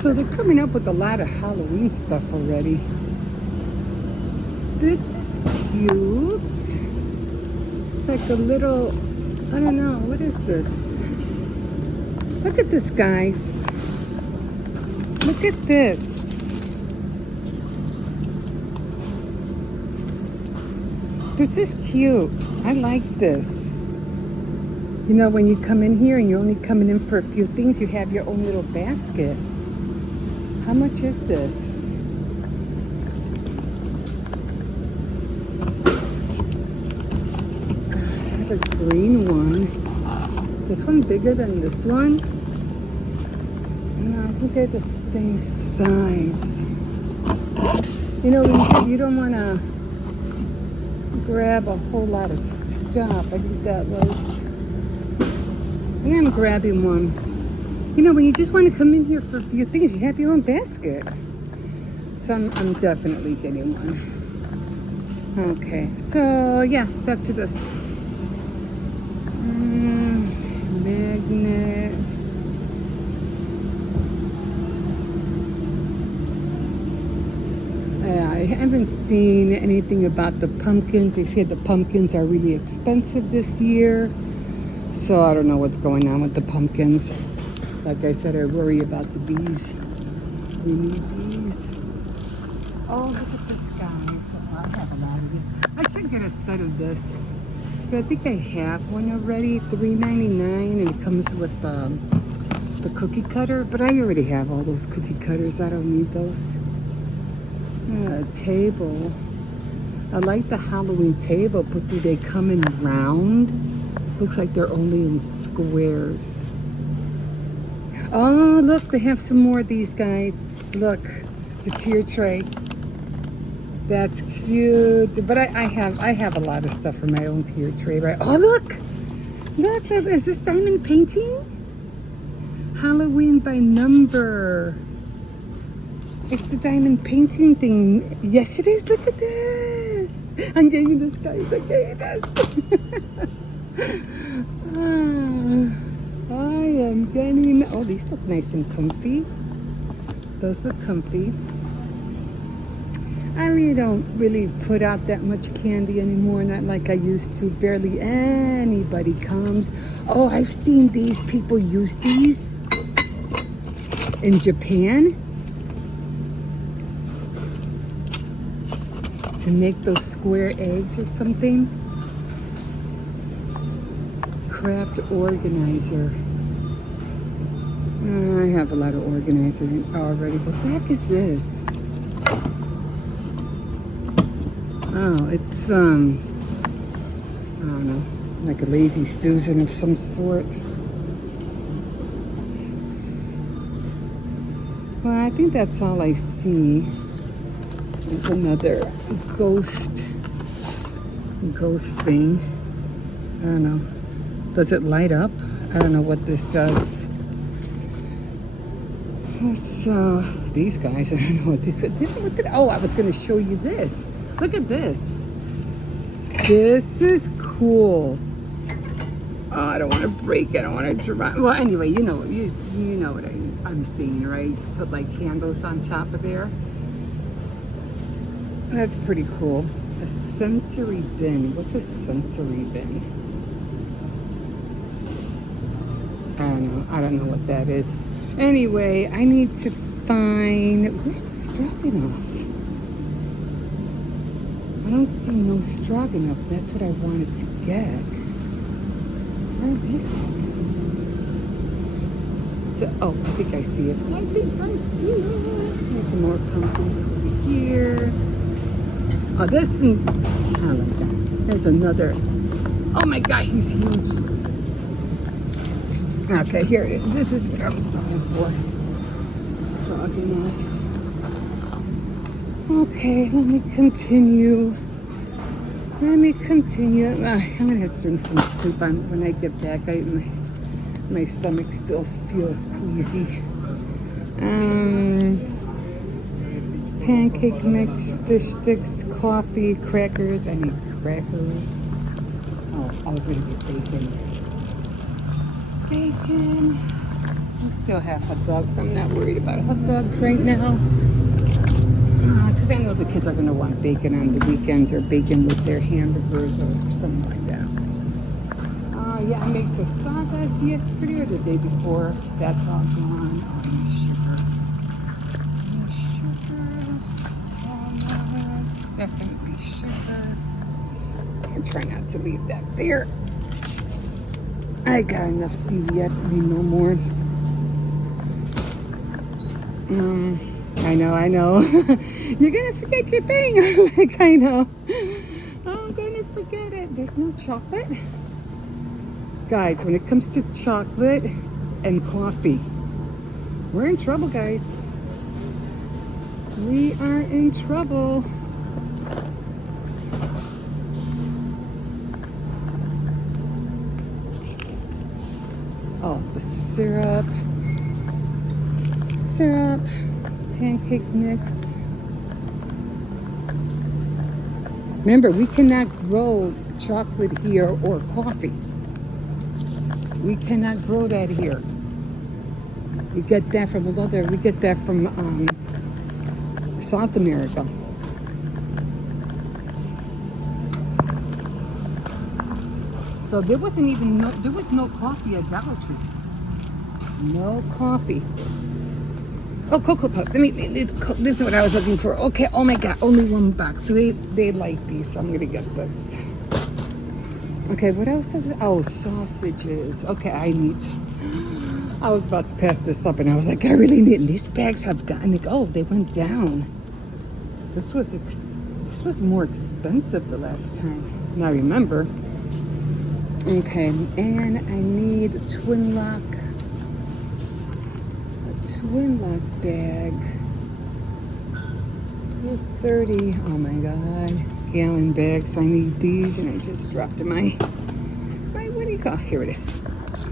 So they're coming up with a lot of Halloween stuff already. This is cute. It's like a little, I don't know, what is this? Look at this, guys. Look at this. This is cute. I like this. You know, when you come in here and you're only coming in for a few things, you have your own little basket. How much is this? I have a green one. This one bigger than this one? No, I think they're the same size. You know, you don't want to grab a whole lot of stuff. I think that was... And I'm grabbing one. You know, when you just want to come in here for a few things, you have your own basket. So I'm definitely getting one. Okay, so yeah, back to this. Magnet. I haven't seen anything about the pumpkins. They said the pumpkins are really expensive this year. So I don't know what's going on with the pumpkins. Like I said, I worry about the bees. We need bees. Oh, look at this, guys. Oh, I have a lot of it. I should get a set of this. But I think I have one already, $3.99, and it comes with the cookie cutter. But I already have all those cookie cutters. I don't need those. A table. I like the Halloween table, but do they come in round? Looks like they're only in squares. Oh, look, they have some more of these, guys. Look, the tier tray. That's cute. But I have a lot of stuff for my own tier tray, right? Oh, look, is this diamond painting? Halloween by number. It's the diamond painting thing. Yes, it is. Look at this. I'm getting this, guys. I'm getting this. I am getting... Oh, these look nice and comfy. Those look comfy. I really don't put out that much candy anymore. Not like I used to. Barely anybody comes. Oh, I've seen these people use these in Japan to make those square eggs or something. Craft organizer. I have a lot of organizer already. What the heck is this? Oh, it's I don't know, like a lazy Susan of some sort. Well, I think that's all I see. There's another ghost thing. I don't know. Does it light up? I don't know what this does. So these guys, I don't know what this is. Oh, I was going to show you this. Look at this. This is cool. Oh, I don't want to break it. I don't want to drop. Well, anyway, you know what I'm seeing, right? Put like candles on top of there. That's pretty cool. A sensory bin. What's a sensory bin? I don't know what that is. Anyway, I need to find... Where's the stroganoff? I don't see no stroganoff. That's what I wanted to get. Where is it? So, oh, I think I see it. I think I see it. There's some more pumpkins over here. Oh, this thing. I like that. There's another. Oh my God, he's huge. Okay, here it is. This is what I was looking for. Stroganoff. Okay, let me continue. I'm gonna have to drink some soup when I get back. My stomach still feels queasy. Pancake mix, fish sticks, coffee, crackers. I need crackers. Oh, I was gonna get bacon. We still have hot dogs. I'm not worried about hot dogs right now. Because I know the kids are going to want bacon on the weekends or bacon with their hamburgers or something like that. Yeah, I made tostadas yesterday or the day before. That's all gone. Sugar. Definitely sugar. I try not to leave that there. I got enough stevia to need no more. I know. You're gonna forget your thing. I'm like, I know. I'm gonna forget it. There's no chocolate. Guys, when it comes to chocolate and coffee, we're in trouble, guys. We are in trouble. Oh, the syrup, pancake mix. Remember, we cannot grow chocolate here or coffee. We cannot grow that here. We get that from we get that from South America. So there was no coffee at Dollar Tree. No coffee. Oh, Cocoa Puffs. This is what I was looking for. Okay, oh my God, only one box. So they like these, so I'm gonna get this. Okay, what else is it? Oh, sausages. Okay, I was about to pass this up and I was like, I really need, these bags have gotten, they went down. This was more expensive the last time. Now I remember. Okay, and I need a twin lock bag. 30, oh my God, gallon bag. So I need these, and I just dropped in my what do you call? Here it is.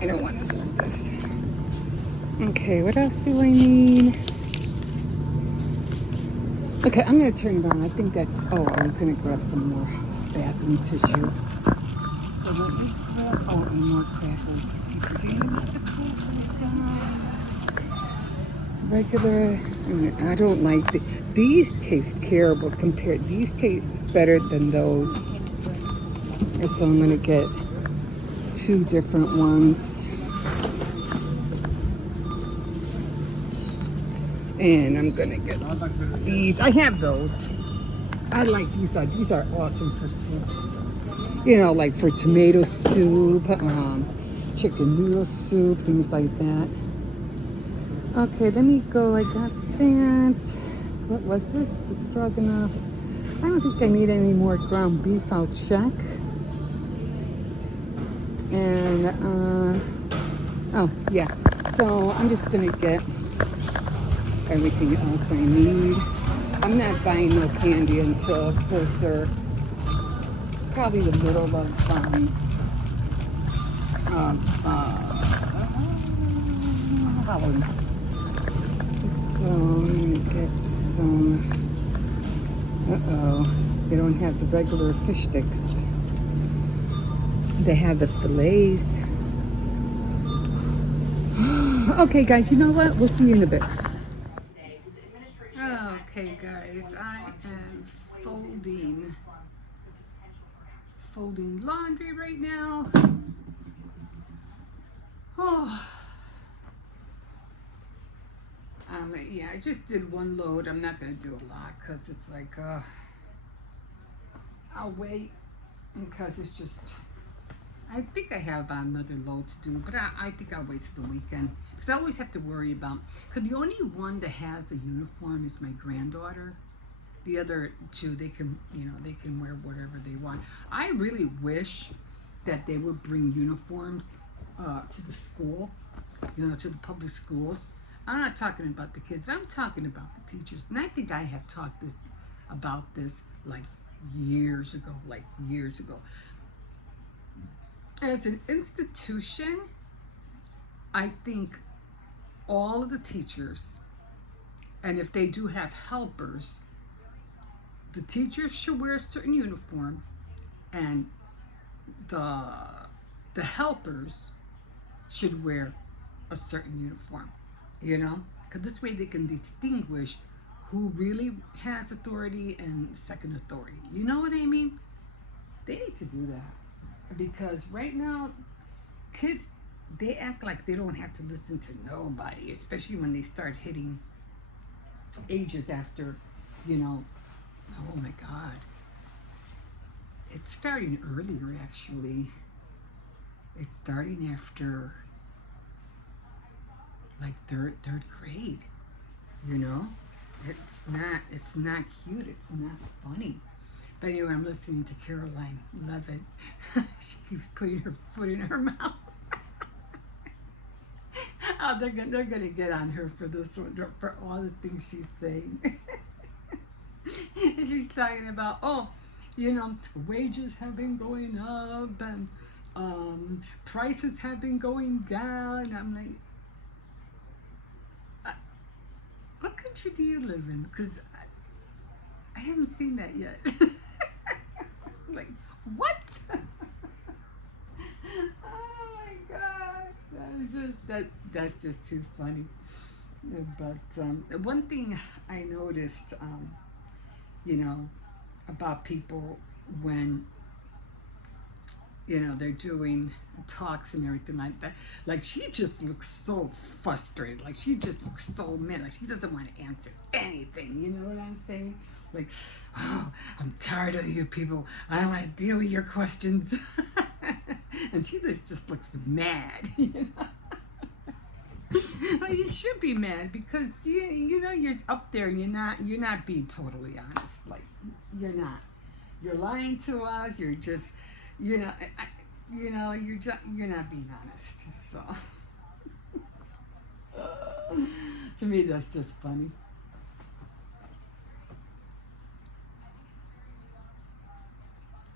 I don't want to lose this. Okay, what else do I need? Okay, I'm gonna turn it on. I think that's. Oh, I was gonna grab some more bathroom tissue. So let me grab. Oh, and more crackers. Keep forgetting about the crackers, guys. Regular. I don't like these. Taste terrible compared. These taste better than those. And so I'm gonna get 2 different ones. And I'm gonna get these. I have those. I like these. These are awesome for soups. You know, like for tomato soup, chicken noodle soup, things like that. Okay, let me go. I got that. What was this? The stroganoff. I don't think I need any more ground beef. I'll check. And, oh, yeah. So I'm just gonna get everything else I need. I'm not buying no candy until closer, probably the middle of Halloween. So I'm gonna get some. They don't have the regular fish sticks. They have the fillets. Okay, guys, you know what? We'll see you in a bit. Okay, guys, I am folding laundry right now. Oh. Yeah, I just did one load. I'm not gonna do a lot because it's like, I'll wait because it's just, I think I have another load to do, but I think I'll wait till the weekend because I always have to worry about, because the only one that has a uniform is my granddaughter. The other 2, they can wear whatever they want. I really wish that they would bring uniforms to the school, to the public schools. I'm not talking about the kids, but I'm talking about the teachers. And I think I have talked about this like years ago. As an institution, I think all of the teachers, and if they do have helpers, the teachers should wear a certain uniform, and the helpers should wear a certain uniform, you know? Because this way they can distinguish who really has authority and second authority. You know what I mean? They need to do that. Because right now, kids, they act like they don't have to listen to nobody, especially when they start hitting ages after, you know, oh my God. It's starting earlier, actually. It's starting after like third grade, you know? It's not cute, it's not funny. But anyway, I'm listening to Caroline Levitt. She keeps putting her foot in her mouth. Oh, they're gonna get on her for this one, for all the things she's saying. And she's talking about, oh, you know, wages have been going up and prices have been going down. I'm like, what country do you live in? Because I haven't seen that yet. Like, what? Oh my God, that's just too funny. But one thing I noticed, you know, about people when, you know, they're doing talks and everything like that. Like, she just looks so frustrated. Like, she just looks so mad. Like, she doesn't want to answer anything. You know what I'm saying? Like, oh, I'm tired of you people. I don't want to deal with your questions. And she just looks mad. You know? Well, you should be mad because you know you're up there and you're not being totally honest. Like, you're not. You're lying to us. You're just, you know, you're not being honest. So, to me, that's just funny.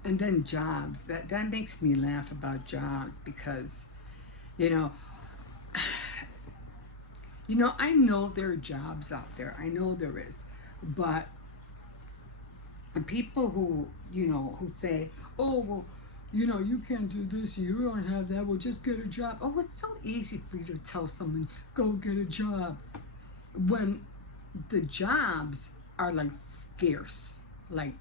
And then jobs. That makes me laugh about jobs because, you know, I know there are jobs out there. I know there is, but people who, you know, who say, oh, well, you know, you can't do this, you don't have that, well, just get a job. Oh, it's so easy for you to tell someone, go get a job, when the jobs are like scarce. Like,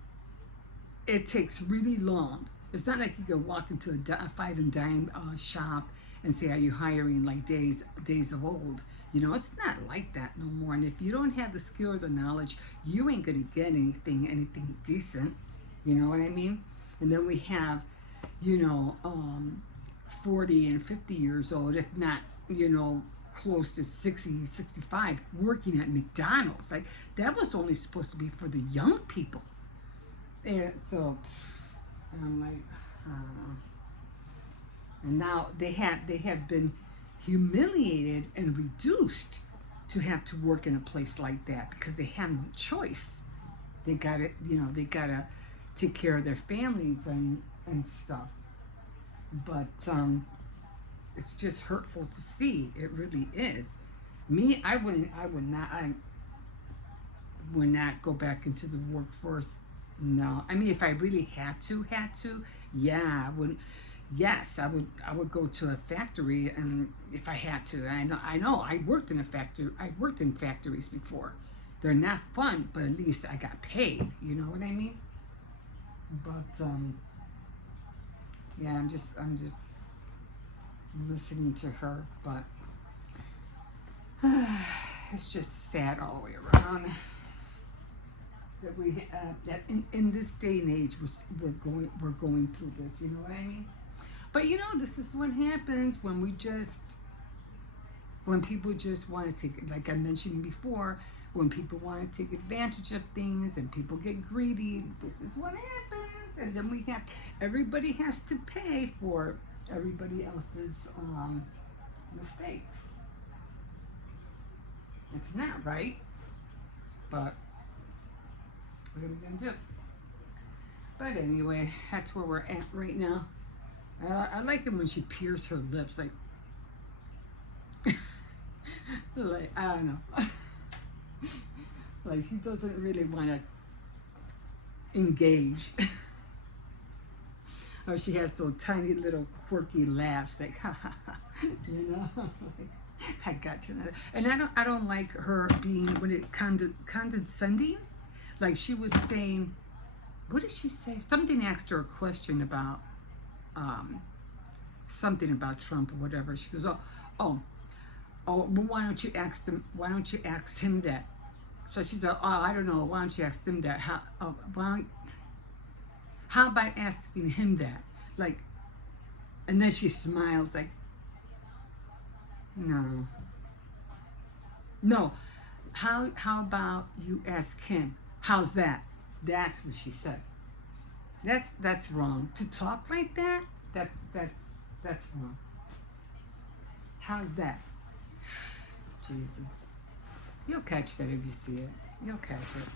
it takes really long. It's not like you can walk into a five and dime shop and say, are you hiring, like days of old? You know, it's not like that no more. And if you don't have the skill or the knowledge, you ain't gonna get anything decent. You know what I mean? And then we have, you know, 40 and 50 years old, if not, you know, close to 60, 65, working at McDonald's. Like, that was only supposed to be for the young people. And so I'm like, and now they have been humiliated and reduced to have to work in a place like that because they have no choice. They gotta take care of their families and stuff. But it's just hurtful to see. It really is. Me, I would not go back into the workforce. No, I mean, if I really had to, yeah, I would. Yes, I would go to a factory, and if I had to, I know. I worked in a factory. I worked in factories before. They're not fun, but at least I got paid. You know what I mean? But yeah, I'm just listening to her, but it's just sad all the way around that that in this day and age we're going through this. You know what I mean? But you know, this is what happens when people just want to take, like I mentioned before, when people want to take advantage of things and people get greedy. This is what happens, and then everybody has to pay for everybody else's mistakes. It's not right, but what are we gonna do? But anyway, that's where we're at right now. I like it when she peers her lips, like, like I don't know, like she doesn't really want to engage. Or she has those tiny little quirky laughs, like, ha ha ha, you know. I got you. And I don't like her being when it condescending. Like she was saying, what did she say? Something asked her a question about um, something about Trump or whatever. She goes, oh, oh, well, why don't you ask them? Why don't you ask him that? So she said, oh, I don't know. Why don't you ask him that? How about asking him that? Like, and then she smiles like, no, no. How about you ask him? How's that? That's what she said. That's wrong. To talk like that, that's wrong. How's that? Jesus. You'll catch that if you see it. You'll catch it.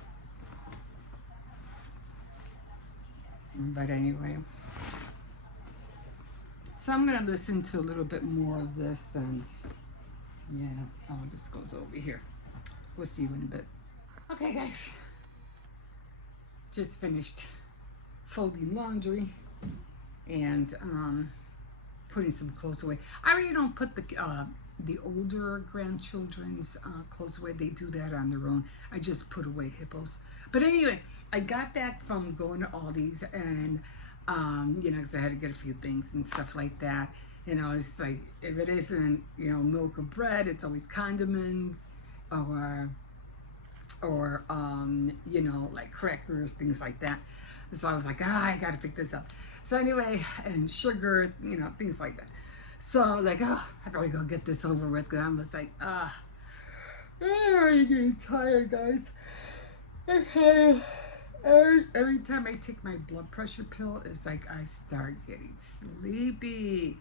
But anyway. So I'm going to listen to a little bit more of this and yeah, oh, this goes over here. We'll see you in a bit. Okay, guys. Just finished folding laundry and putting some clothes away. I really don't put the older grandchildren's clothes away. They do that on their own. I just put away hippos. But anyway, I got back from going to Aldie's and you know, because I had to get a few things and stuff like that. You know, it's like, if it isn't, you know, milk or bread, it's always condiments or you know, like crackers, things like that. So I was like, I got to pick this up. So anyway, and sugar, you know, things like that. So I was like, I gotta go get this over with. And I was like, I'm already getting tired, guys. Okay. Every time I take my blood pressure pill, it's like I start getting sleepy.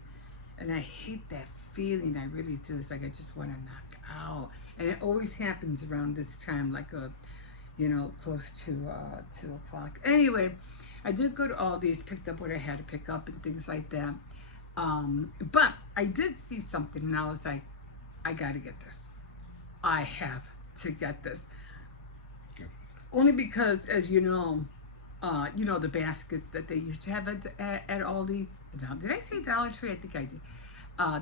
And I hate that feeling. I really do. It's like I just want to knock out. And it always happens around this time, like you know, close to 2 o'clock. Anyway, I did go to Aldi's, picked up what I had to pick up and things like that. But I did see something and I was like, I gotta get this. I have to get this. Only because, as you know, the baskets that they used to have at Aldi. Did I say Dollar Tree? I think I did.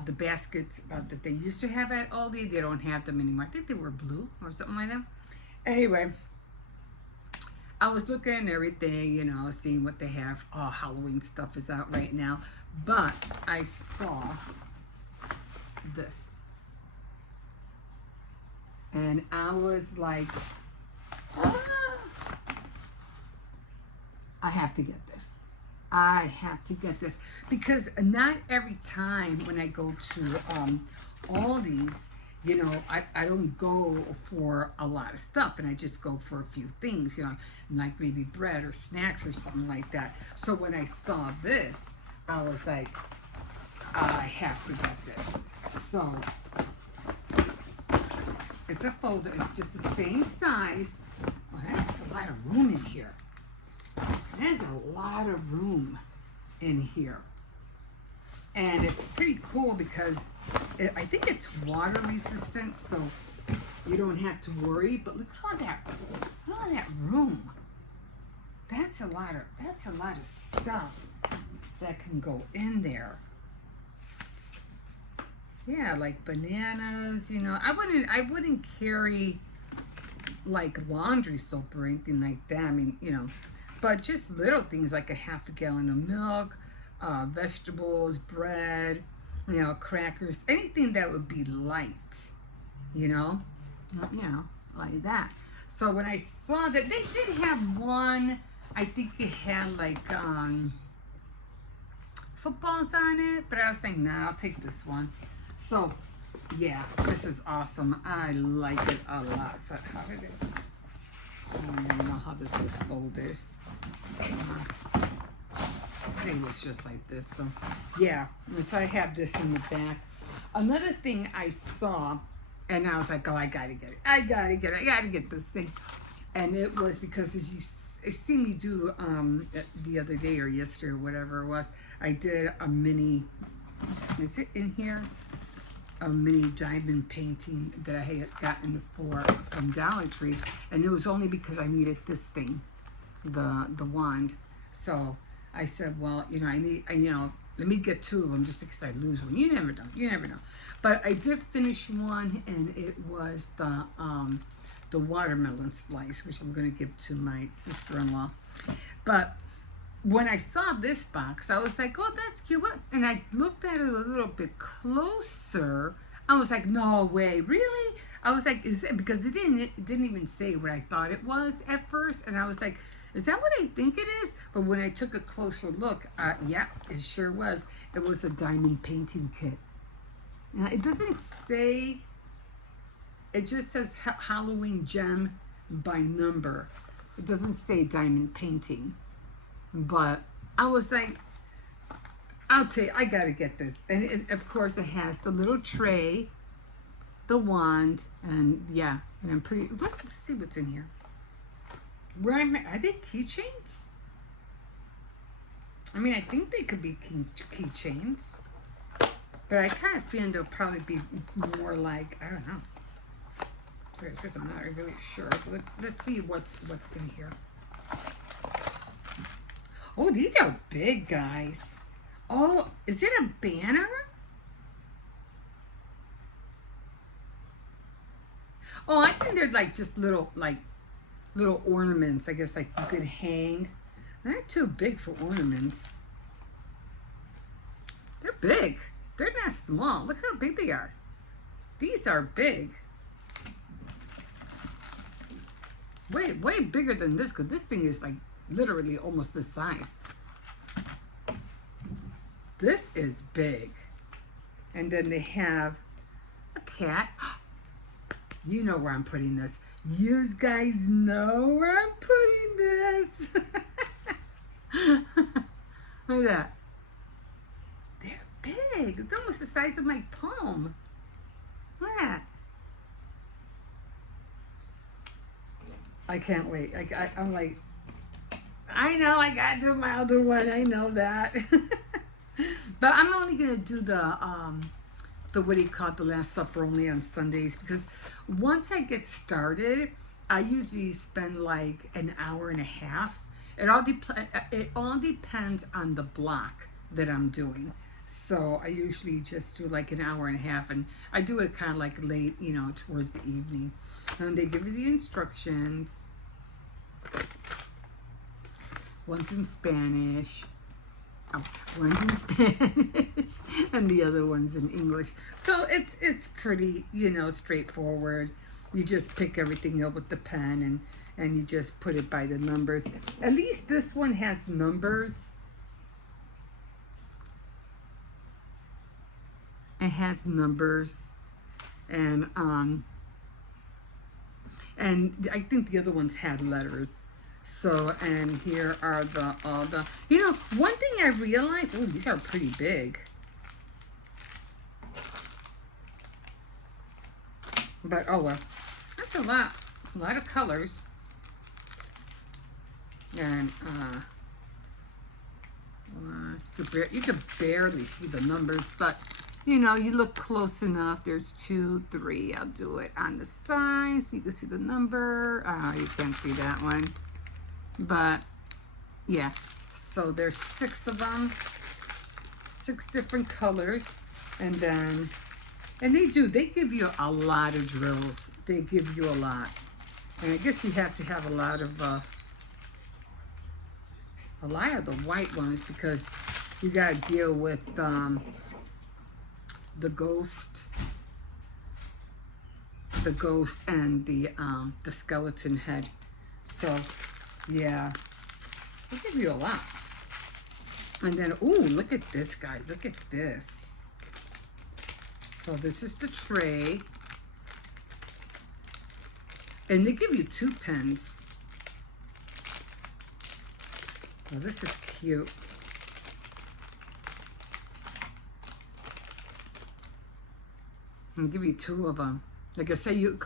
The baskets that they used to have at Aldi, they don't have them anymore. I think they were blue or something like that. Anyway, I was looking at everything, you know, seeing what they have. Oh, Halloween stuff is out right now. But I saw this. And I was like, I have to get this. I have to get this. Because not every time when I go to Aldi's, you know, I don't go for a lot of stuff, and I just go for a few things, you know, like maybe bread or snacks or something like that. So when I saw this, I was like, I have to get this. So it's a folder. It's just the same size. Oh, that's a lot of room in here. There's a lot of room in here. And it's pretty cool because I think it's water resistant, so you don't have to worry. But look at all that room. That's a lot of stuff that can go in there. Yeah, like bananas, you know. I wouldn't carry like laundry soap or anything like that. I mean, you know, but just little things like a half a gallon of milk, vegetables, bread, you know, crackers, anything that would be light, you know, like that. So when I saw that, they did have one, I think it had like footballs on it, but I was saying, nah, I'll take this one. So yeah, this is awesome. I like it a lot. So how did it? I don't even know how this was folded. I think it's just like this. So yeah, and so I have this in the back. Another thing I saw, and I was like, oh, I gotta get it. I gotta get this thing. And it was because as you see me do the other day or yesterday or whatever it was, I did a mini, is it in here? A mini diamond painting that I had gotten from Dollar Tree, and it was only because I needed this thing, the wand. So I said, well, you know, Let me get two of them just in case I lose one. You never know. You never know. But I did finish one, and it was the watermelon slice, which I'm going to give to my sister-in-law. But when I saw this box, I was like, oh, that's cute. And I looked at it a little bit closer. I was like, no way, really? I was like, is it, because it didn't even say what I thought it was at first. And I was like, is that what I think it is? But when I took a closer look, yeah, it sure was. It was a diamond painting kit. Now, it doesn't say, it just says Halloween gem by number. It doesn't say diamond painting. But I was like, I'll tell you, I gotta get this. And of course, it has the little tray, the wand, and yeah, and I'm pretty. Let's see what's in here. Where are they keychains? I mean, I think they could be keychains, but I kind of feel they'll probably be more like, I don't know. I'm not really sure. Let's see what's in here. Oh, these are big, guys. Oh, is it a banner? Oh, I think they're like just little ornaments. I guess like you could hang. They're not too big for ornaments. They're big. They're not small. Look how big they are. These are big. Way bigger than this, because this thing is like literally almost this size. This is big. And then they have a cat. You know where I'm putting this. You guys know where I'm putting this. Look at that. They're big. It's almost the size of my palm. Look at that. I can't wait. I'm like, I know I got to do my other one. I know that. But I'm only going to do the what do you call it, the Last Supper only on Sundays, because once I get started, I usually spend like an hour and a half. It all depends on the block that I'm doing. So I usually just do like an hour and a half, and I do it kind of like late, you know, towards the evening. And they give you the instructions. One's in Spanish. One's in Spanish and the other one's in English. So it's pretty, you know, straightforward. You just pick everything up with the pen and you just put it by the numbers. At least this one has numbers. It has numbers, and I think the other ones had letters. So, and here are all the, you know, one thing I realized, oh, these are pretty big. But, oh well, that's a lot of colors. And, you could barely see the numbers, but, you know, you look close enough. There's 2, 3. I'll do it on the side so you can see the number. You can't see that one. But yeah, so there's 6 of them, 6 different colors, and they give you a lot of drills. They give you a lot, and I guess you have to have a lot of the white ones, because you got to deal with the ghost and the skeleton head. So yeah, they give you a lot. And then, ooh, look at this, guys. Look at this. So this is the tray. And they give you 2 pens. Oh, this is cute. I'll give you 2 of them. Like I say, you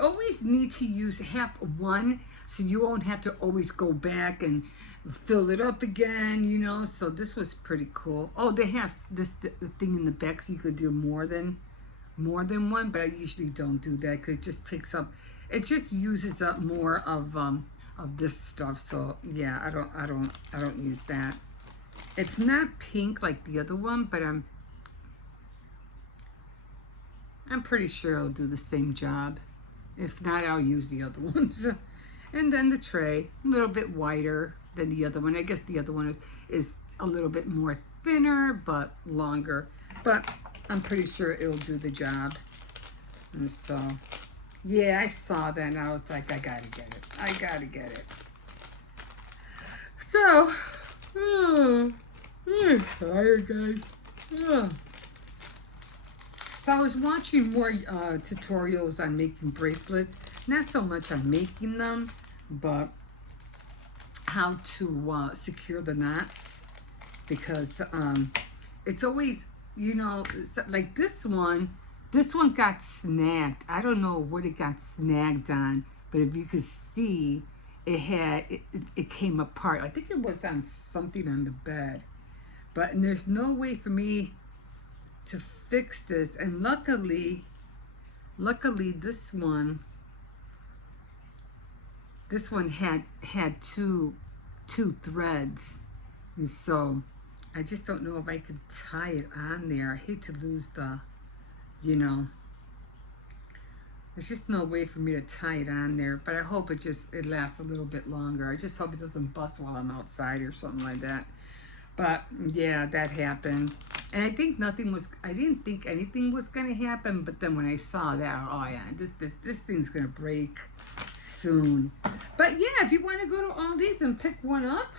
always need to have one, so you won't have to always go back and fill it up again, you know. So this was pretty cool. Oh, they have the thing in the back, so you could do more than one. But I usually don't do that, because it just takes up. It just uses up more of this stuff. So yeah, I don't use that. It's not pink like the other one, but I'm pretty sure it'll do the same job. If not, I'll use the other ones. And then the tray, a little bit wider than the other one. I guess the other one is a little bit more thinner, but longer. But I'm pretty sure it'll do the job. And so, yeah, I saw that and I was like, I gotta get it. I gotta get it. So, I'm tired, guys. Oh. So I was watching more tutorials on making bracelets. Not so much on making them, but how to secure the knots. Because it's always, you know, like this one got snagged. I don't know what it got snagged on, but if you could see, it came apart. I think it was on something on the bed. But and there's no way for me to fix this, and luckily this one had two threads, and so I just don't know if I could tie it on there. I hate to lose the, you know, there's just no way for me to tie it on there, but I hope it lasts a little bit longer. I just hope it doesn't bust while I'm outside or something like that. But yeah, that happened. And I didn't think anything was going to happen, but then when I saw that, oh yeah, this thing's going to break soon. But yeah, if you want to go to Aldi's and pick one up,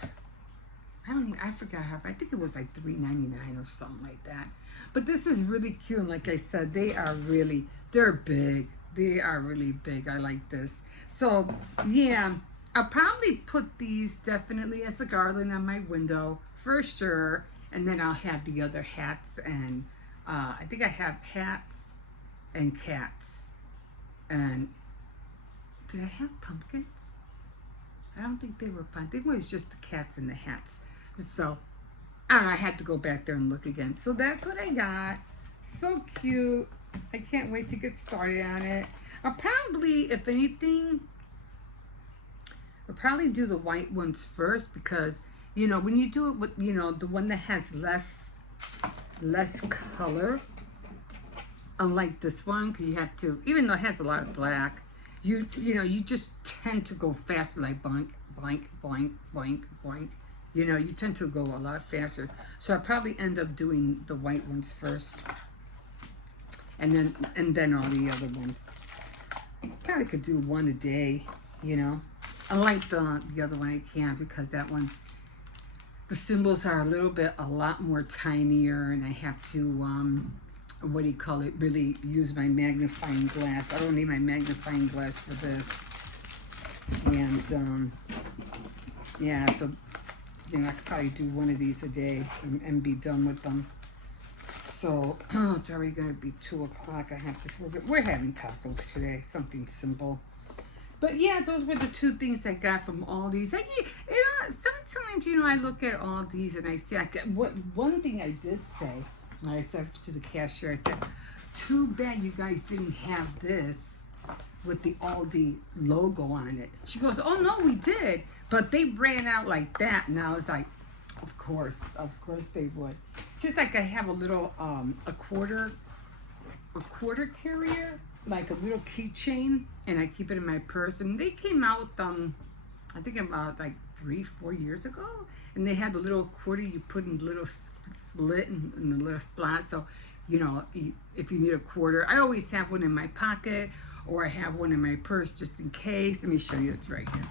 I forgot how, I think it was like $3.99 or something like that. But this is really cute, and like I said, they're big. They are really big. I like this. So yeah, I'll probably put these definitely as a garland on my window for sure. And then I'll have the other hats, and I think I have hats and cats. And did I have pumpkins? I don't think they were pumpkins. I think it was just the cats and the hats. So I don't know, I had to go back there and look again. So that's what I got. So cute. I can't wait to get started on it. I'll probably, if anything, I'll probably do the white ones first, because you know, when you do it with, you know, the one that has less color, unlike this one, because you have to, even though it has a lot of black, you know, you just tend to go faster, like boink, boink, boink, boink, boink. You know, you tend to go a lot faster. So I'll probably end up doing the white ones first, and then all the other ones. Probably could do one a day, you know. Unlike the other one, I can't, because that one, the symbols are a lot more tinier, and I have to, what do you call it, really use my magnifying glass. I don't need my magnifying glass for this. And, yeah, so, you know, I could probably do one of these a day and be done with them. So, it's already going to be 2 o'clock. We're having tacos today, something simple. But yeah, those were the 2 things I got from Aldi's. You know, sometimes, you know, I look at Aldi's and I see, one thing I did say, I said to the cashier, I said, too bad you guys didn't have this with the Aldi logo on it. She goes, oh no, we did, but they ran out like that. And I was like, of course they would. Just like I have a little, a quarter carrier, like a little keychain, and I keep it in my purse. And they came out with I think about like 3-4 years ago, and they had the little quarter you put in the little slit in the little slot. So, you know, if you need a quarter, I always have one in my pocket, or I have one in my purse just in case. Let me show you. It's right here.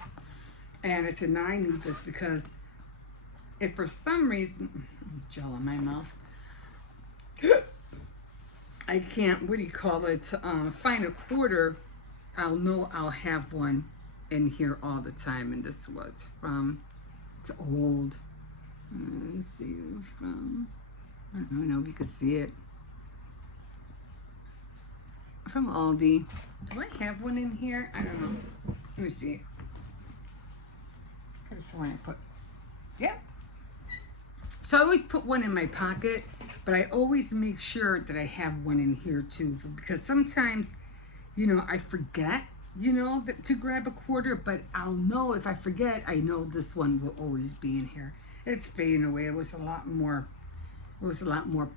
And I said, no, I need this, because if for some reason, gel in my mouth, I can't, what do you call it, find a quarter, I'll know I'll have one in here all the time. And this was it's old. Let's see, I don't know if you can see it. From Aldi. Do I have one in here? I don't know. Let me see. Here's the one I put. Yep. So I always put one in my pocket, but I always make sure that I have one in here too, because sometimes, you know, I forget, you know, to grab a quarter, but I'll know if I forget, I know this one will always be in here. It's fading away. It was a lot more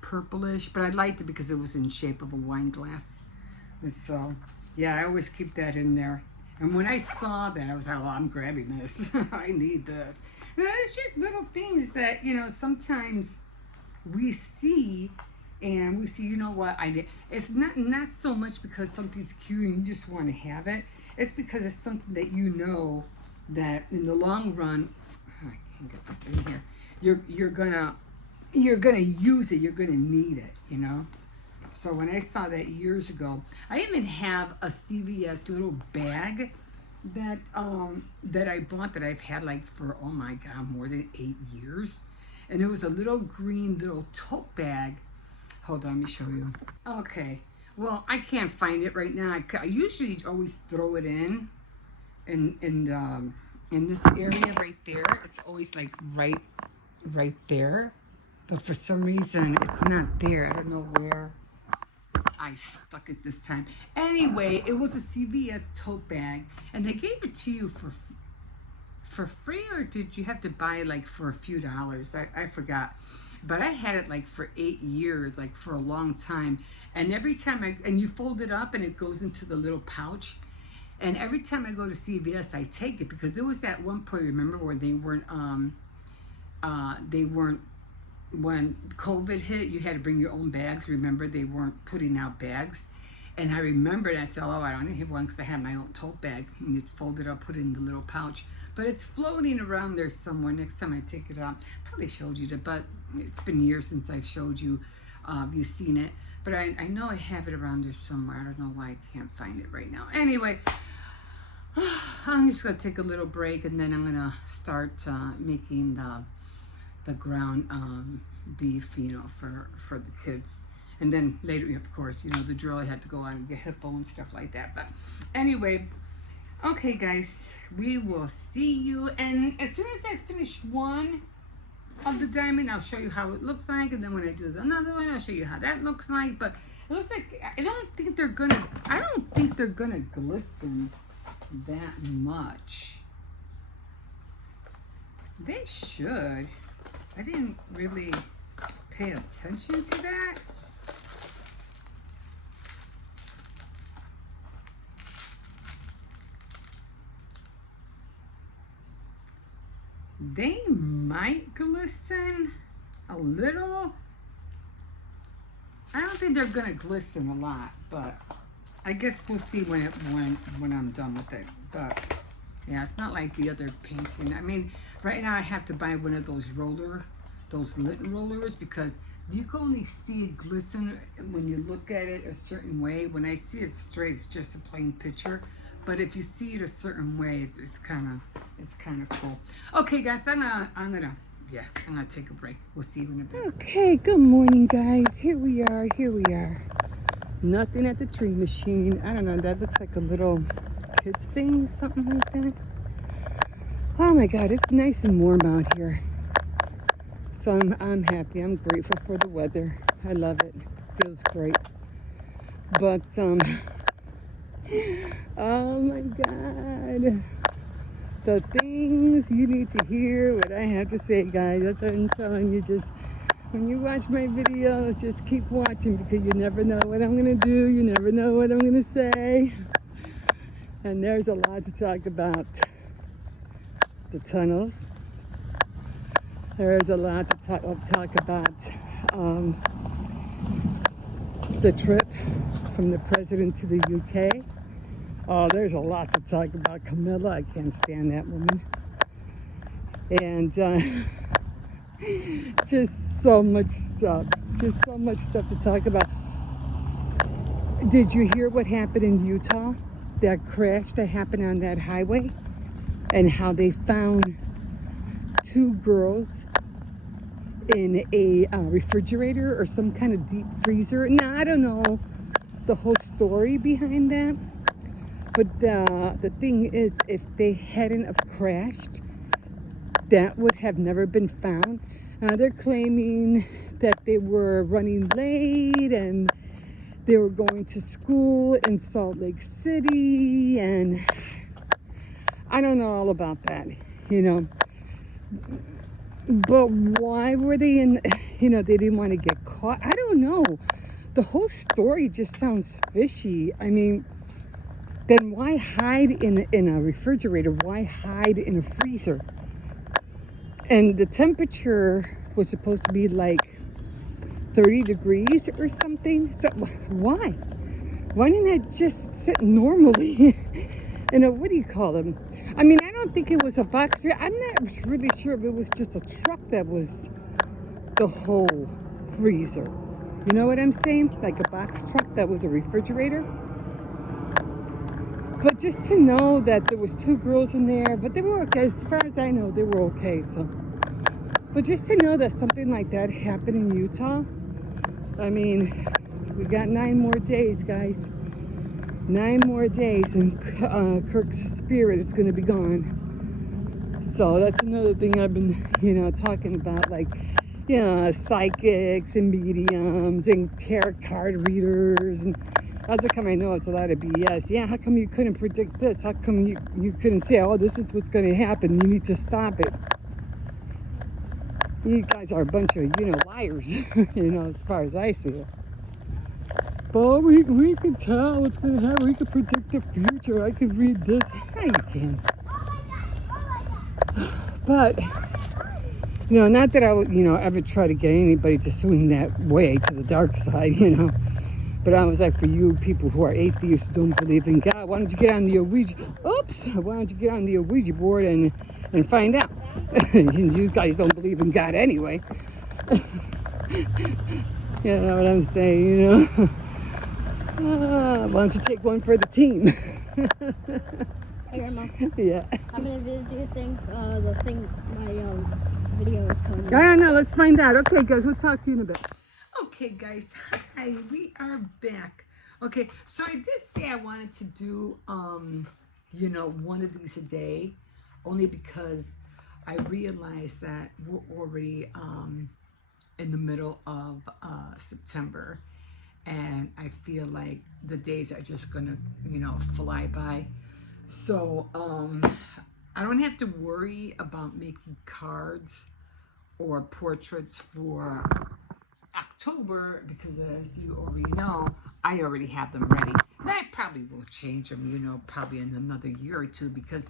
purplish, but I liked it because it was in shape of a wine glass. And so, yeah, I always keep that in there. And when I saw that, I was like, "Oh, I'm grabbing this. I need this." And it's just little things that sometimes we see, and we see. You know what? I did. It's not so much because something's cute and you just want to have it. It's because it's something that that in the long run, I can't get this in here. You're gonna use it. You're gonna need it. So when I saw that years ago, I even have a CVS little bag that I bought that I've had like for, oh my God, more than 8 years. And it was a little green little tote bag. Hold on, let me show you. Okay, well, I can't find it right now. I usually always throw it in this area right there. It's always like right there. But for some reason, it's not there. I don't know where I stuck it this time. Anyway, it was a CVS tote bag, and they gave it to you for free, or did you have to buy it like for a few dollars? I forgot. But I had it like for 8 years, like for a long time. And every time and you fold it up and it goes into the little pouch. And every time I go to CVS, I take it because there was that one point, remember, where they weren't when COVID hit, you had to bring your own bags. Remember, they weren't putting out bags. And I remembered, I said, oh, I don't need one because I have my own tote bag. And it's folded up, put it in the little pouch. But it's floating around there somewhere. Next time I take it out, probably showed you that, but it's been years since I've showed you. You've seen it. But I know I have it around there somewhere. I don't know why I can't find it right now. Anyway, I'm just going to take a little break, and then I'm going to start making the ground beef, for the kids. And then later, of course, the drill, I had to go out and get hippo and stuff like that. But anyway, okay, guys, we will see you. And as soon as I finish one of the diamond, I'll show you how it looks like. And then when I do another one, I'll show you how that looks like. But it looks like, I don't think they're gonna glisten that much. They should. I didn't really pay attention to that. They might glisten a little. I don't think they're gonna glisten a lot, but I guess we'll see when I'm done with it. But yeah, it's not like the other painting. I mean, right now I have to buy one of those lint rollers, because you can only see it glisten when you look at it a certain way. When I see it straight, it's just a plain picture. But if you see it a certain way, it's kind of cool. Okay, guys, I'm gonna take a break. We'll see you in a bit. Okay, good morning, guys. Here we are. Nothing at the tree machine. I don't know. That looks like a little kids thing, something like that. Oh my God, it's nice and warm out here. So I'm happy. I'm grateful for the weather. I love it. Feels great. But oh my God, the things you need to hear what I have to say, guys. That's what I'm telling you. Just when you watch my videos, just keep watching, because you never know what I'm gonna do. You never know what I'm gonna say. And there's a lot to talk about. The tunnels. There's a lot to talk about. The trip from the president to the UK. Oh, there's a lot to talk about. Camilla, I can't stand that woman. And just so much stuff to talk about. Did you hear what happened in Utah? That crash that happened on that highway? And how they found 2 girls in a refrigerator or some kind of deep freezer. Now, I don't know the whole story behind that. But the thing is, if they hadn't have crashed, that would have never been found. They're claiming that they were running late and they were going to school in Salt Lake City, and I don't know all about that, But why were they in, they didn't want to get caught? I don't know. The whole story just sounds fishy. I mean, then why hide in a refrigerator? Why hide in a freezer? And the temperature was supposed to be like 30 degrees or something. So why? Why didn't I just sit normally in a, what do you call them? I mean, I don't think it was a box. I'm not really sure if it was just a truck that was the whole freezer. You know what I'm saying? Like a box truck that was a refrigerator. But just to know that there was 2 girls in there, but they were okay. As far as I know, they were okay. So, but just to know that something like that happened in Utah, I mean, we got 9 more days, guys. 9 more days, and Kirk's spirit is going to be gone. So that's another thing I've been, talking about, like, psychics and mediums and tarot card readers, and that's how come I know it's a lot of BS. Yeah, how come you couldn't predict this? How come you couldn't say, oh, this is what's going to happen? You need to stop it. You guys are a bunch of, liars, as far as I see it. But we can tell what's going to happen. We can predict the future. I can read this. No, you can't. But, not that I would, ever try to get anybody to swing that way to the dark side, But I was like, for you people who are atheists, who don't believe in God, why don't you get on the Ouija? Oops! Why don't you get on the Ouija board and find out? You guys don't believe in God anyway. You know what I'm saying? Why don't you take one for the team? Hey, Grandma. Yeah. How many views do you think my video is coming? I don't know. Let's find out. Okay, guys. We'll talk to you in a bit. Okay, guys. Hi. We are back. Okay. So I did say I wanted to do, one of these a day, only because I realized that we're already in the middle of September, and I feel like the days are just gonna, fly by. So I don't have to worry about making cards or portraits for October, because as you already know, I already have them ready. And I probably will change them, probably in another year or two, because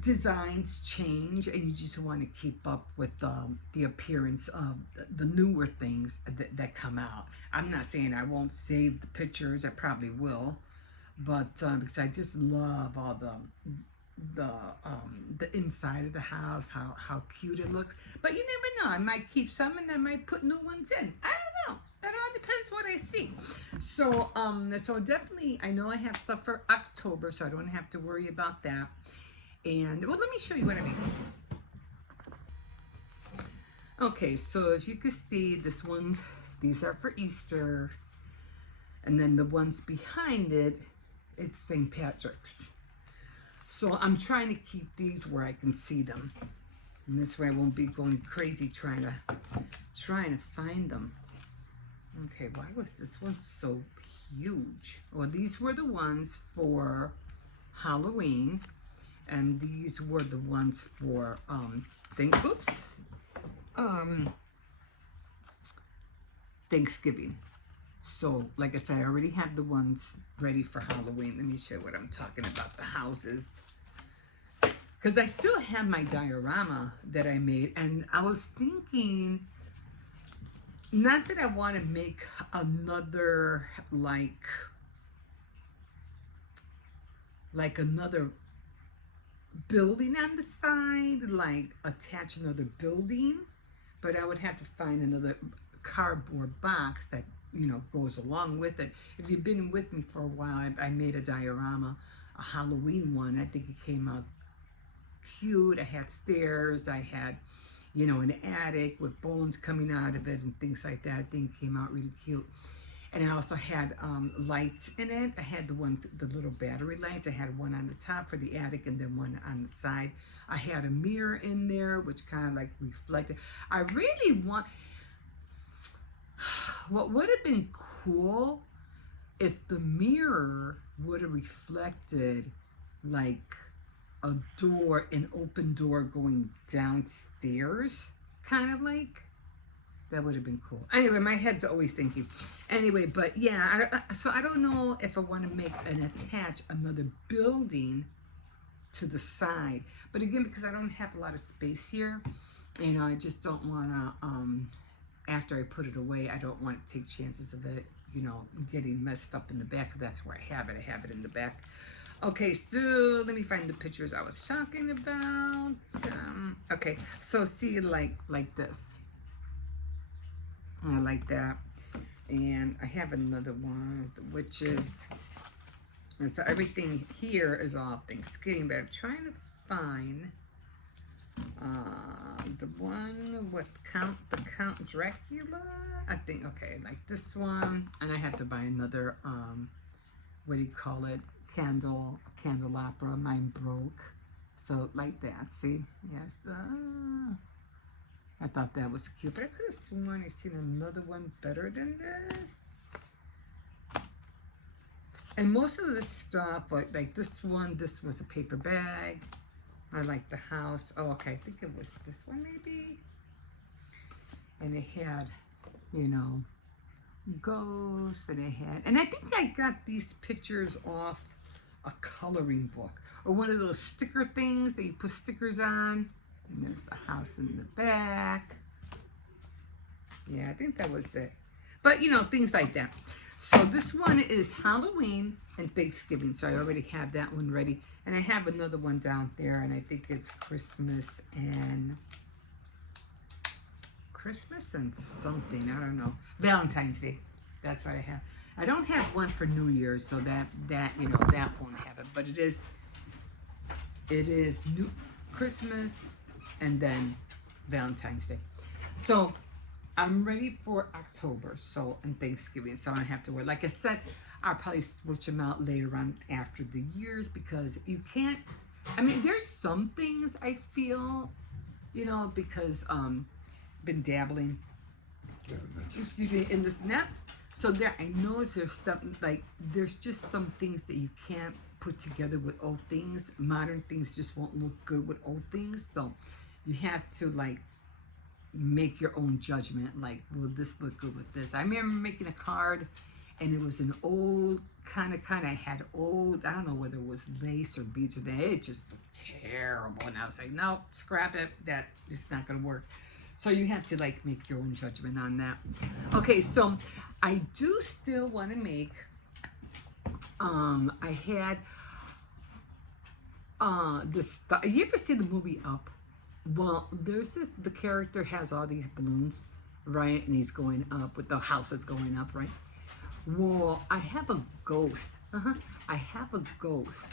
designs change and you just want to keep up with the appearance of the newer things that come out. I'm not saying I won't save the pictures. I probably will, but because I just love all the inside of the house, how cute it looks. But you never know. I might keep some and I might put new ones in. I don't know. That all depends what I see. So so definitely, I know I have stuff for October, so I don't have to worry about that. And well, let me show you what I mean. Okay, so as you can see, these are for Easter, and then the ones behind it, it's St. Patrick's. So I'm trying to keep these where I can see them, and this way I won't be going crazy trying to find them. Okay, why was this one so huge? Well, these were the ones for Halloween, and these were the ones for Thanksgiving. So like I said, I already have the ones ready for Halloween. Let me show you what I'm talking about, the houses, because I still have my diorama that I made, and I was thinking, not that I want to make another like another building on the side, like attach another building, but I would have to find another cardboard box that goes along with it. If you've been with me for a while, I made a diorama, a Halloween one. I think it came out cute. I had stairs, I had an attic with bones coming out of it and things like that. I think it came out really cute. And I also had lights in it. I had the little battery lights. I had one on the top for the attic and then one on the side. I had a mirror in there, which kind of like reflected. I really want, what would have been cool if the mirror would have reflected like a door, an open door going downstairs, kind of like. That would have been cool. Anyway, my head's always thinking. Anyway, but yeah, so I don't know if I want to make and attach another building to the side. But again, because I don't have a lot of space here, I just don't want to, after I put it away, I don't want to take chances of it, getting messed up in the back. That's where I have it. I have it in the back. Okay, so let me find the pictures I was talking about. Okay, so see, like this. I like that. And I have another one, which is, and so everything here is all Thanksgiving, but I'm trying to find the one with the Count Dracula. I think, okay, like this one. And I have to buy another, what do you call it? Candelabra. Mine broke. So like that, see? Yes. I thought that was cute, but I could have sworn I seen another one better than this. And most of this stuff, like this one, this was a paper bag. I like the house. Oh, okay, I think it was this one maybe. And it had, ghosts, and it had, and I think I got these pictures off a coloring book or one of those sticker things that you put stickers on. And there's the house in the back. Yeah, I think that was it. But, things like that. So this one is Halloween and Thanksgiving. So I already have that one ready. And I have another one down there. And I think it's Christmas and something. I don't know. Valentine's Day. That's what I have. I don't have one for New Year's. So that won't have it. But it is Christmas and then Valentine's Day. So I'm ready for October, and Thanksgiving, so I don't have to worry. Like I said, I'll probably switch them out later on after the years, because you can't, there's some things I feel, because been dabbling, in this net. So I know there's stuff, like there's just some things that you can't put together with old things. Modern things just won't look good with old things. So you have to make your own judgment. Like, will this look good with this? I remember making a card, and it was an old kind of had old, I don't know whether it was lace or beads or that. It just looked terrible, and I was like, no, scrap it. That is not gonna work. So you have to make your own judgment on that. Okay, so I do still want to make. I had this. You ever see the movie Up? Well, there's this. The character has all these balloons, right? And he's going up with the house is going up, right? Well, I have a ghost. I have a ghost,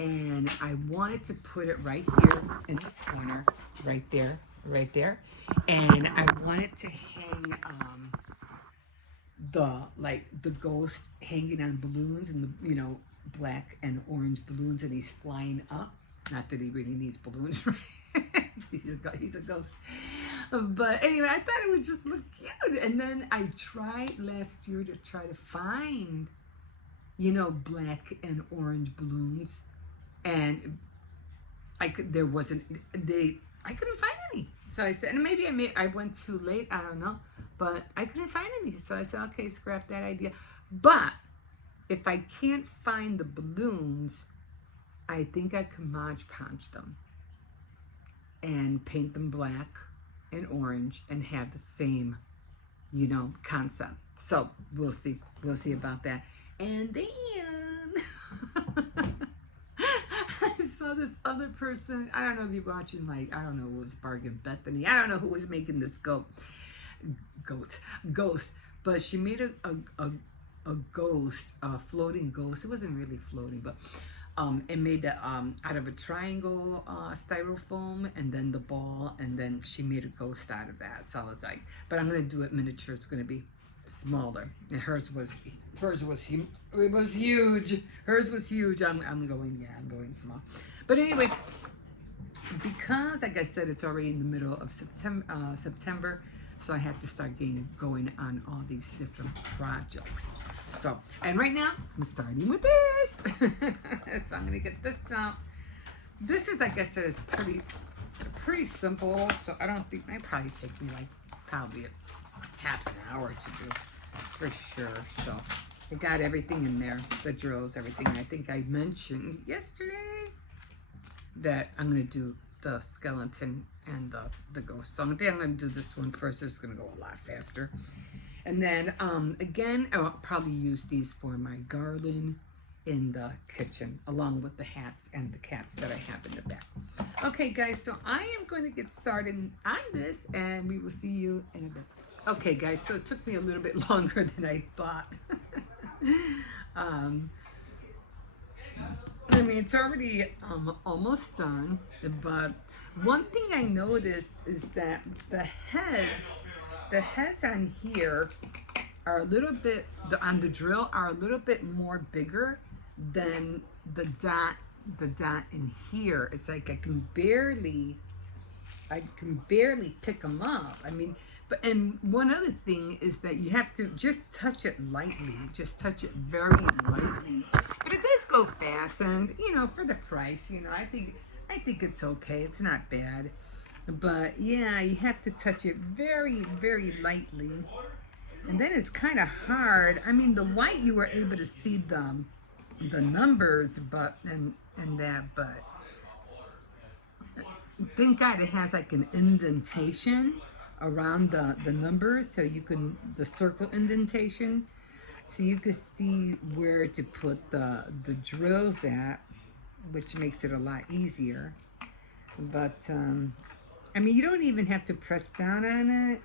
and I wanted to put it right here in the corner, right there, and I wanted to hang the ghost hanging on balloons, and the black and orange balloons, and he's flying up. Not that he really needs balloons, right? He's a ghost. But anyway, I thought it would just look cute. And then I tried last year to try to find, black and orange balloons, and I couldn't find any. So I said, and maybe I went too late, I don't know, but I couldn't find any. So I said, okay, scrap that idea. But if I can't find the balloons, I think I can Mod Podge them and paint them black and orange and have the same, concept. So we'll see about that. And then I saw this other person. I don't know if you're watching, I don't know, it was Bargain Bethany. I don't know who was making this ghost, but she made a ghost, a floating ghost. It wasn't really floating, but it made that out of a triangle styrofoam, and then the ball, and then she made a ghost out of that. So I was like, but I'm gonna do it miniature. It's gonna be smaller. And hers was huge. Hers was huge. I'm going small. But anyway, because like I said, it's already in the middle of September, so I have to start going on all these different projects. So, and right now I'm starting with this. So I'm gonna get this out. this is, like I said, is pretty simple. So I don't think it probably take me like probably a half an hour to do for sure. So I got everything in there, the drills, everything. I think I mentioned yesterday that I'm gonna do the skeleton and the ghost. So I think I'm gonna do this one first. It's gonna go a lot faster. And then again, I'll probably use these for my garland in the kitchen, along with the hats and the cats that I have in the back. Okay, guys, so I am going to get started on this, and we will see you in a bit. Okay, guys, so it took me a little bit longer than I thought. I mean, it's already almost done, but one thing I noticed is that the heads on here are a little bit, on the drill, are a little bit more bigger than the dot in here. It's like I can barely pick them up. I mean, and one other thing is that you have to just touch it lightly, just touch it very lightly. But it does go fast, and you know, for the price, you know, I think it's okay. It's not bad. But yeah, you have to touch it very, very lightly. And then it's kind of hard. I mean, the white, you were able to see the numbers, but and that, but thank God it has like an indentation around the numbers, so you can, the circle indentation, so you can see where to put the drills at, which makes it a lot easier. But I mean, you don't even have to press down on it,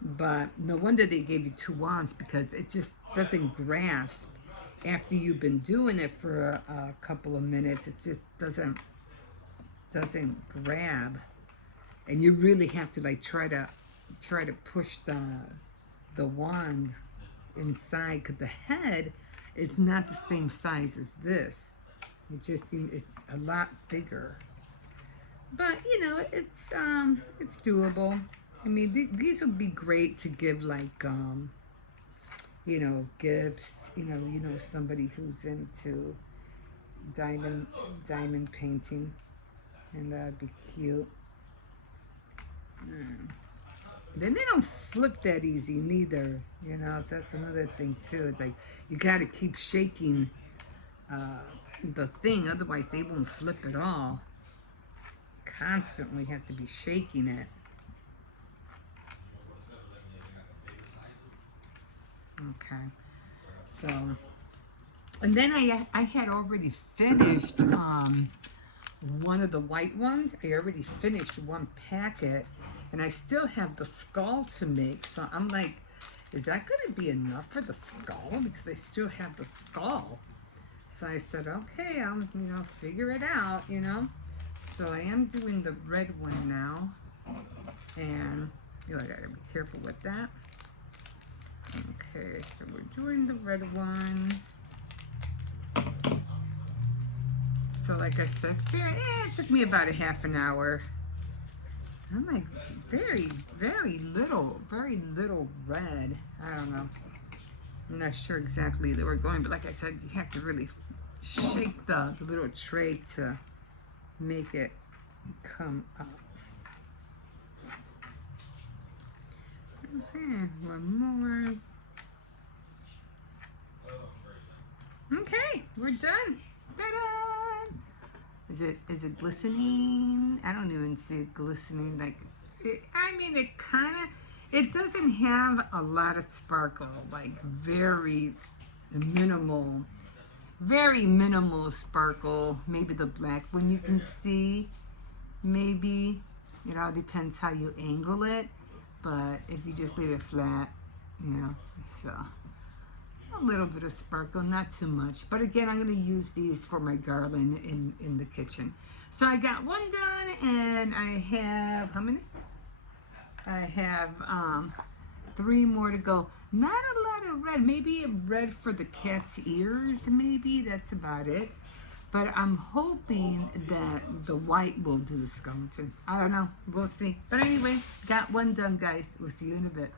but no wonder they gave you 2 wands, because it just doesn't grasp after you've been doing it for a couple of minutes. It just doesn't grab, and you really have to like try to push the wand inside, because the head is not the same size as this. It just seems it's a lot bigger, but you know, it's doable. I mean, these would be great to give like you know, gifts. You know, somebody who's into diamond painting, and that'd be cute. Then they don't flip that easy neither, you know, so that's another thing too. It's like you got to keep shaking the thing, otherwise they won't flip at all. Constantly have to be shaking it. Okay, so, and then I had already finished one of the white ones. I already finished one packet, and I still have the skull to make. So I'm like, is that going to be enough for the skull? Because I still have the skull. So I said, okay, I'll, you know, figure it out, you know. So I am doing the red one now, and you know, I gotta be careful with that. Okay, so we're doing the red one. So like I said, it took me about a half an hour. I'm like very little red. I don't know. I'm not sure exactly that we're going, but like I said, you have to really shake the little tray to make it come up. Okay, one more. Okay, we're done. Ta-da! Is it glistening? I don't even see it glistening. Like, I mean, it doesn't have a lot of sparkle. Like very minimal sparkle. Maybe the black one you can see. Maybe, you know, it depends how you angle it. But if you just leave it flat, you know, so a little bit of sparkle, not too much. But again, I'm going to use these for my garland in the kitchen. So I got one done, and I have, how many? I have 3 more to go. Not a lot of red. Maybe a red for the cat's ears, maybe. That's about it. But I'm hoping that the white will do the skeleton. I don't know. We'll see. But anyway, got one done, guys. We'll see you in a bit.